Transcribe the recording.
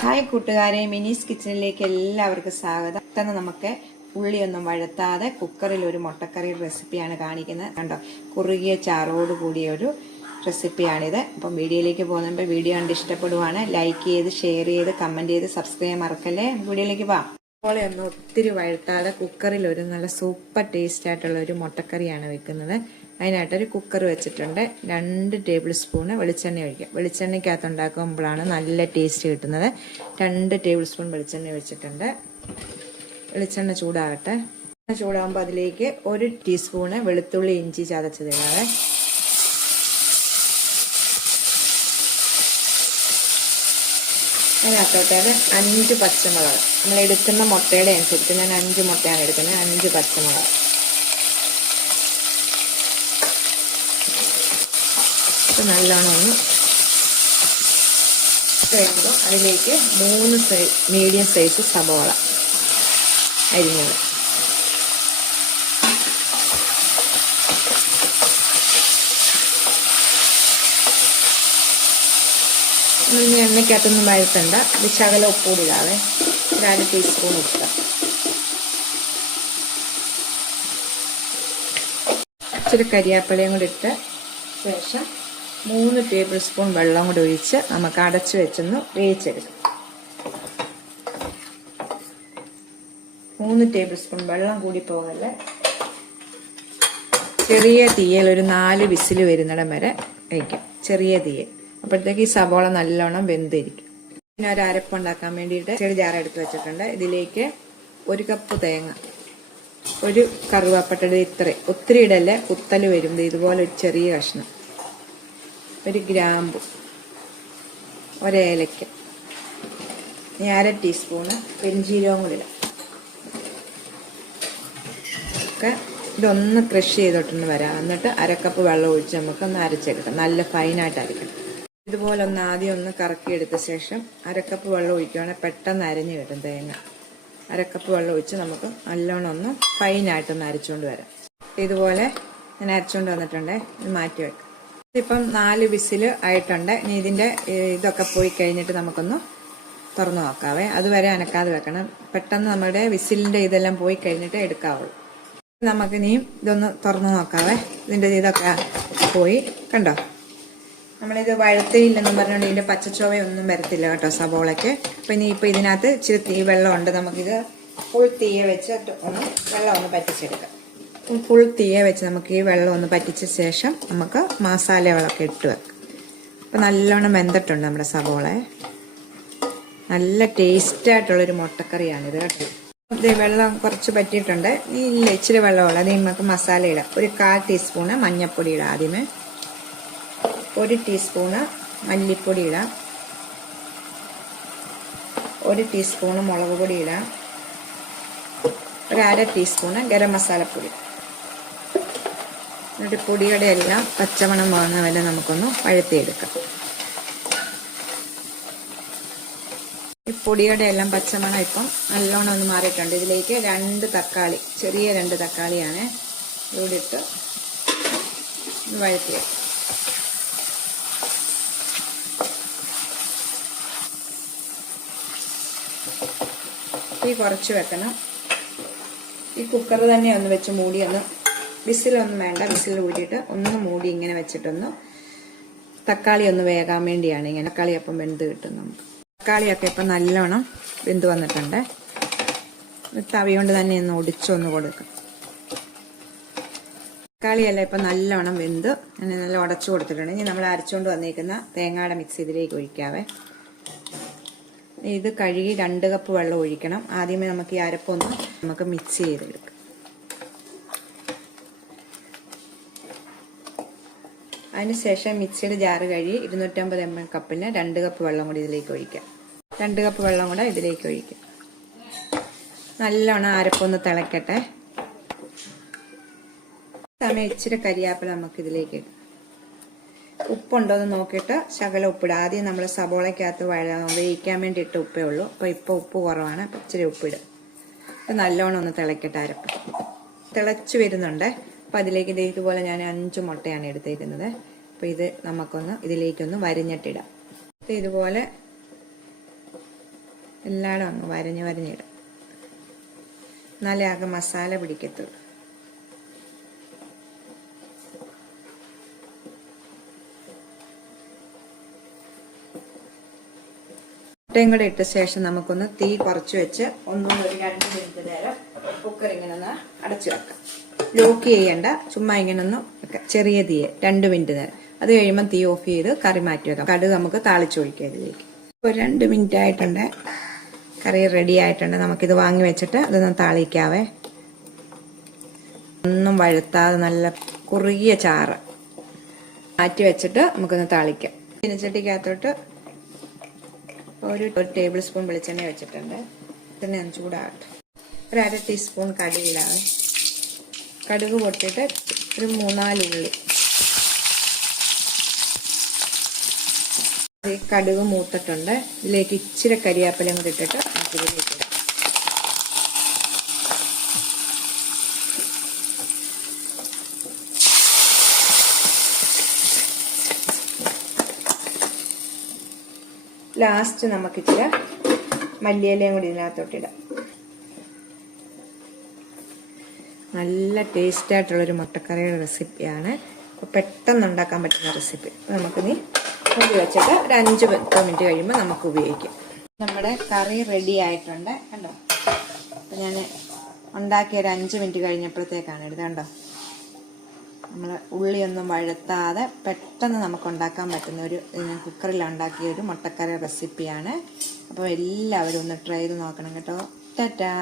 Hi കൂട്ടുകാരെ, മിനീസ് കിച്ചണിലേക്ക് എല്ലാവർക്കും സ്വാഗതം. തന്നെ നമുക്ക് ഉള്ളിയൊന്നും വഴത്താതെ കുക്കറിൽ ഒരു മുട്ടക്കറിയുടെ റെസിപ്പിയാണ് കാണിക്കുന്നത്. കണ്ടോ, കുറുകിയ ചാറോട് കൂടിയ ഒരു റെസിപ്പിയാണിത്. അപ്പം വീഡിയോയിലേക്ക് പോകുമ്പോൾ വീഡിയോ കണ്ട് ഇഷ്ടപ്പെടുവാണ് ലൈക്ക് ചെയ്ത്, ഷെയർ ചെയ്ത്, കമൻറ്റ് ചെയ്ത്, സബ്സ്ക്രൈബ് ചെയ്യാൻ മറക്കല്ലേ. വീഡിയോയിലേക്ക് പോവാം. അതുപോലെ ഒന്നും ഒത്തിരി വഴത്താതെ കുക്കറിൽ ഒരു നല്ല സൂപ്പർ ടേസ്റ്റ് ആയിട്ടുള്ള ഒരു മുട്ടക്കറിയാണ് വെക്കുന്നത്. അതിനായിട്ടൊരു കുക്കർ വെച്ചിട്ടുണ്ട്. 2 ടേബിൾ സ്പൂണ് വെളിച്ചെണ്ണ ഒഴിക്കുക. വെളിച്ചെണ്ണയ്ക്കകത്ത് ഉണ്ടാക്കുമ്പോഴാണ് നല്ല ടേസ്റ്റ് കിട്ടുന്നത്. 2 ടേബിൾ സ്പൂൺ വെളിച്ചെണ്ണ ഒഴിച്ചിട്ടുണ്ട്. വെളിച്ചെണ്ണ ചൂടാകട്ടെ. ചൂടാകുമ്പോൾ അതിലേക്ക് 1 ടീസ്പൂണ് വെളുത്തുള്ളി ഇഞ്ചി ചതച്ചതിടാതെ, അതിനകത്തോട്ട് 5 പച്ചമുളക്, നമ്മൾ എടുക്കുന്ന മുട്ടയുടെ അനുസരിച്ച് ഞാൻ 5 മുട്ടയാണ് എടുക്കുന്നത്. 5 പച്ചമുളക് നല്ലോണം ഒന്ന് കഴിയുമ്പോൾ അതിലേക്ക് 3 മീഡിയം സൈസ് സബോള അരിഞ്ഞത്, എണ്ണയ്ക്കകത്തൊന്നും വഴത്തണ്ട. ഇത് ശകല ഉപ്പൂടി ഇടാവേ, 1 ടീസ്പൂൺ ഉപ്പ്, ഇച്ചിരി കരിയാപ്പിലയും കൂടി ഇട്ട് ശേഷം 3 ടേബിൾ സ്പൂൺ വെള്ളം കൂടി ഒഴിച്ച് നമുക്ക് അടച്ചു വെച്ചൊന്ന് വേവിച്ചെടുക്കാം. 3 ടേബിൾ സ്പൂൺ വെള്ളം കൂടി പോകല്ലേ. ചെറിയ തീയിൽ ഒരു 4 വിസിൽ വരുന്നിടം വരെ വയ്ക്കാം, ചെറിയ തീയിൽ. അപ്പോഴത്തേക്ക് ഈ സബോള നല്ലോണം വെന്തിരിക്കും. പിന്നെ ഒരു അരപ്പുണ്ടാക്കാൻ വേണ്ടിയിട്ട് ചെറു ജാർ എടുത്ത് വെച്ചിട്ടുണ്ട്. ഇതിലേക്ക് 1 കപ്പ് തേങ്ങ, 1 കറുവാപ്പട്ട, ഒത്തിരി ഇടല്ലേ, കുത്തല് വരുമ്പോൾ ഇതുപോലെ ഒരു ചെറിയ കഷ്ണം, 1 ഗ്രാമ്പു, 1 ഏലക്ക, 1/2 ടീസ്പൂണ് പെരിഞ്ജീരകവും കൂടി ഇടാം. ഒക്കെ ഇതൊന്ന് ക്രഷ് ചെയ്തിട്ടൊന്ന് വരാം. എന്നിട്ട് 1 കപ്പ് വെള്ളം ഒഴിച്ച് നമുക്കൊന്ന് അരച്ചെടുക്കാം. നല്ല ഫൈനായിട്ട് അരക്കണം. ഇതുപോലെ ഒന്ന് ആദ്യം ഒന്ന് കറക്കിയെടുത്ത ശേഷം 1 കപ്പ് വെള്ളം ഒഴിക്കുകയാണെങ്കിൽ പെട്ടെന്ന് അരഞ്ഞു കിട്ടും തേങ്ങ. 1 കപ്പ് വെള്ളം ഒഴിച്ച് നമുക്ക് നല്ലോണം ഒന്ന് ഫൈനായിട്ടൊന്ന് അരച്ചുകൊണ്ട് വരാം. ഇതുപോലെ ഞാൻ അരച്ചുകൊണ്ട് വന്നിട്ടുണ്ട്. ഇത് മാറ്റി വെക്കാം. ഇപ്പം 4 വിസിൽ ആയിട്ടുണ്ട്. ഇനി ഇതിന്റെ ഇതൊക്കെ പോയി കഴിഞ്ഞിട്ട് നമുക്കൊന്ന് തുറന്നു നോക്കാവേ. അതുവരെ അനക്കാതെ വെക്കണം. പെട്ടെന്ന് നമ്മുടെ വിസിലിന്റെ ഇതെല്ലാം പോയി കഴിഞ്ഞിട്ട് എടുക്കാവുള്ളൂ. നമുക്ക് ഇനിയും ഇതൊന്ന് തുറന്നു നോക്കാവേ. ഇതിന്റെ ഇതൊക്കെ പോയി, കണ്ടോ, നമ്മളിത് വഴത്തിയില്ലെന്നും പറഞ്ഞുകൊണ്ട് ഇതിന്റെ പച്ചച്ചോവയൊന്നും വരത്തില്ല കേട്ടോ സബോളയ്ക്ക്. അപ്പൊ ഇനിയിപ്പോൾ ഇതിനകത്ത് ഇച്ചിരി വെള്ളമുണ്ട്. നമുക്കിത് ഫുൾ തീയെ വെച്ചിട്ട് വെള്ളം ഒന്ന് പറ്റിച്ചെടുക്കാം. ഫുൾ തീയെ വെച്ച് നമുക്ക് ഈ വെള്ളം ഒന്ന് പറ്റിച്ച ശേഷം നമുക്ക് മസാലകളൊക്കെ ഇട്ട് വെക്കാം. അപ്പം നല്ലോണം വെന്തിട്ടുണ്ട് നമ്മുടെ സബോള. നല്ല ടേസ്റ്റ് ആയിട്ടുള്ളൊരു മുട്ടക്കറിയാണിത് കേട്ടോ. ഇത് വെള്ളം കുറച്ച് പറ്റിയിട്ടുണ്ട്. ഇല്ല, ഇച്ചിരി വെള്ളമുള്ള അത് നമുക്ക് മസാല ഇടാം. 1/4 ടീസ്പൂണ് മഞ്ഞൾപ്പൊടി ഇടാം. ആദ്യമേ 1 ടീസ്പൂണ് മല്ലിപ്പൊടി ഇടാം. 1 ടീസ്പൂണ് മുളക് പൊടി ഇടാം. 1/2 ടീസ്പൂണ് ഗരം മസാലപ്പൊടി. എന്നിട്ട് പൊടിയുടെ എല്ലാം പച്ചമണം പോകുന്ന വരെ നമുക്കൊന്ന് വഴത്തിയെടുക്കാം. ഈ പൊടിയുടെ എല്ലാം പച്ചമണം ഇപ്പം നല്ലോണം ഒന്ന് മാറിയിട്ടുണ്ട്. ഇതിലേക്ക് 2 തക്കാളി, ചെറിയ 2 തക്കാളിയാണ് ഇവിടെ ഇട്ട് വഴത്തിയെടുക്കാം. തീ കുറച്ച് വെക്കണം. ഈ കുക്കർ തന്നെ ഒന്ന് വെച്ച് മൂടി, ഒന്ന് വിസിലൊന്നും വേണ്ട, വിസിൽ കൂട്ടിയിട്ട് ഒന്ന് മൂടി ഇങ്ങനെ വെച്ചിട്ടൊന്ന് തക്കാളി ഒന്ന് വേകാൻ വേണ്ടിയാണ് ഇങ്ങനെ. തക്കാളി അപ്പം വെന്ത് കിട്ടും നമുക്ക്. തക്കാളിയൊക്കെ ഇപ്പം നല്ലോണം വെന്ത് വന്നിട്ടുണ്ട്. തവി കൊണ്ട് തന്നെ ഒന്ന് ഒടിച്ചൊന്ന് കൊടുക്കും. തക്കാളിയെല്ലാം ഇപ്പം നല്ലോണം വെന്ത് നല്ല ഉടച്ചു കൊടുത്തിട്ടുണ്ട്. ഇനി നമ്മൾ അരച്ചുകൊണ്ട് വന്നിരിക്കുന്ന തേങ്ങയുടെ മിക്സ് ഇതിലേക്ക് ഒഴിക്കാവേ. ഇത് കഴുകി 2 കപ്പ് വെള്ളം ഒഴിക്കണം. ആദ്യമേ നമുക്ക് ഈ അരപ്പൊന്ന് നമുക്ക് മിക്സ് ചെയ്തെടുക്കാം. അതിനുശേഷം മിക്സിയുടെ ജാറ് കഴുകി 250 ml കപ്പിന് 2 കപ്പ് വെള്ളം കൂടി ഇതിലേക്ക് ഒഴിക്കാം. 2 കപ്പ് വെള്ളം കൂടെ ഇതിലേക്ക് ഒഴിക്കാം. നല്ലോണം അരപ്പൊന്ന് തിളക്കട്ടെ. സമയം ഇച്ചിരി കരിയാപ്പില നമുക്ക് ഇതിലേക്ക് ഇടാം. ഉപ്പുണ്ടോ എന്ന് നോക്കിയിട്ട് ശകലം ഉപ്പിടുക. ആദ്യം നമ്മൾ സബോളയ്ക്കകത്ത് വേവിക്കാൻ വേണ്ടി ഇട്ട ഉപ്പേ ഉള്ളൂ. അപ്പോൾ ഇപ്പോൾ ഉപ്പ് കുറവാണ്. അപ്പം ഇച്ചിരി ഉപ്പിടും. അപ്പം നല്ലോണം ഒന്ന് തിളക്കട്ടെ. അരപ്പ് തിളച്ച് വരുന്നുണ്ട്. അപ്പം അതിലേക്ക് ഇതുപോലെ ഞാൻ 5 മുട്ടയാണ് എടുത്തേക്കുന്നത്. അപ്പോൾ ഇത് നമുക്കൊന്ന് ഇതിലേക്കൊന്ന് വരിഞ്ഞിട്ടിടാം. ഇതുപോലെ എല്ലായിടും അങ്ങ് വരഞ്ഞിടും. എന്നാലേ ആകെ മസാല പിടിക്കത്തുള്ളൂ. മുട്ടയും കൂടെ ഇട്ട ശേഷം നമുക്കൊന്ന് തീ കുറച്ച് വെച്ച് ഒന്നും ഒരു 2 മിനിറ്റ് നേരം കുക്കർ ഇങ്ങനെ ഒന്ന് അടച്ചു വെക്കാം. ലോക്ക് ചെയ്യണ്ട, ചുമ്മാ ഇങ്ങനെ ഒന്ന് ചെറിയ തീ 2 മിനിറ്റ് നേരം. അത് കഴിയുമ്പോൾ തീ ഓഫ് ചെയ്ത് കറി മാറ്റി വെക്കാം. കടുക് നമുക്ക് താളിച്ചൊഴിക്കാം ഇതിലേക്ക്. ഇപ്പോൾ 2 മിനിറ്റ് ആയിട്ടുണ്ട്, കറി റെഡി ആയിട്ടുണ്ട്. നമുക്കിത് വാങ്ങി വെച്ചിട്ട് അതൊന്ന് താളിക്കാവേ. ഒന്നും വഴുത്താതെ നല്ല കുറുകിയ ചാറ് മാറ്റി വെച്ചിട്ട് നമുക്കൊന്ന് താളിക്കാം. ചീനച്ചട്ടിക്കകത്തോട്ട് ഒരു ടേബിൾ സ്പൂൺ വെളിച്ചെണ്ണ വെച്ചിട്ടുണ്ട്. പിന്നെ ചൂടാകട്ടെ. ഒരു 1/2 ടീസ്പൂൺ കടുകിലാണ്. കടുക് പൊട്ടിയിട്ട് ഒരു 3-4 ഉള്ളി. ഈ കടുക് മൂത്തിട്ടുണ്ട്. ഇതിലേക്ക് ഇച്ചിരി കരിയാപ്പിലയും കൂടി ഇട്ടിട്ട് ഇതിലേക്ക് ലാസ്റ്റ് നമുക്കിച്ചിരി മല്ലിയിലയും കൂടി ഇതിനകത്തോട്ടിടാം. നല്ല ടേസ്റ്റ് ആയിട്ടുള്ളൊരു മുട്ടക്കറിയുടെ റെസിപ്പിയാണ്. അപ്പോൾ പെട്ടെന്ന് ഉണ്ടാക്കാൻ പറ്റുന്ന റെസിപ്പി. നമുക്കിനി മൂടി വെച്ചിട്ട് ഒരു 5-10 മിനിറ്റ് കഴിയുമ്പോൾ നമുക്ക് ഉപയോഗിക്കാം. നമ്മുടെ കറി റെഡി ആയിട്ടുണ്ട് കണ്ടോ. അപ്പം ഞാൻ ഉണ്ടാക്കിയ ഒരു 5 മിനിറ്റ് കഴിഞ്ഞപ്പോഴത്തേക്കാണ് ഇത് കണ്ടോ. നമ്മൾ ഉള്ളിയൊന്നും വഴുത്താതെ പെട്ടെന്ന് നമുക്ക് ഉണ്ടാക്കാൻ പറ്റുന്ന ഒരു കുക്കറിൽ ഉണ്ടാക്കിയ ഒരു മുട്ടക്കറി റെസിപ്പിയാണ്. അപ്പോൾ എല്ലാവരും ഒന്ന് ട്രൈ ചെയ്ത് നോക്കണം കേട്ടോ. ടാറ്റാ.